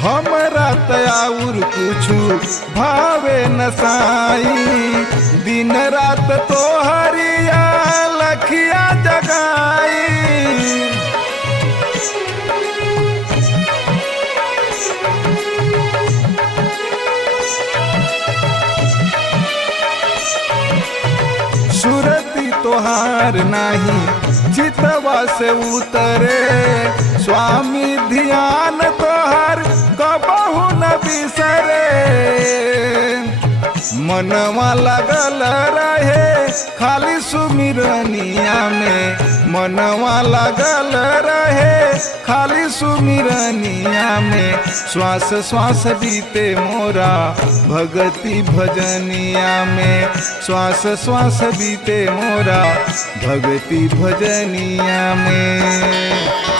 हमरा तयाउर कुछु भावे न साई, दिन रात तोहरिया लखिया जगाई। सुरती तोहार नाही चितवा से उतरे, स्वामी ध्यान तोहार कबहू न बिसरे। मनवा लगल रहे खाली सुमिरनिया में, मनवा लगल रहे खाली सुमिरनिया में। श्वास श्वास बीते मोरा भगति भजनिया में, श्वास श्वास बीते मोरा भगति भजनिया में।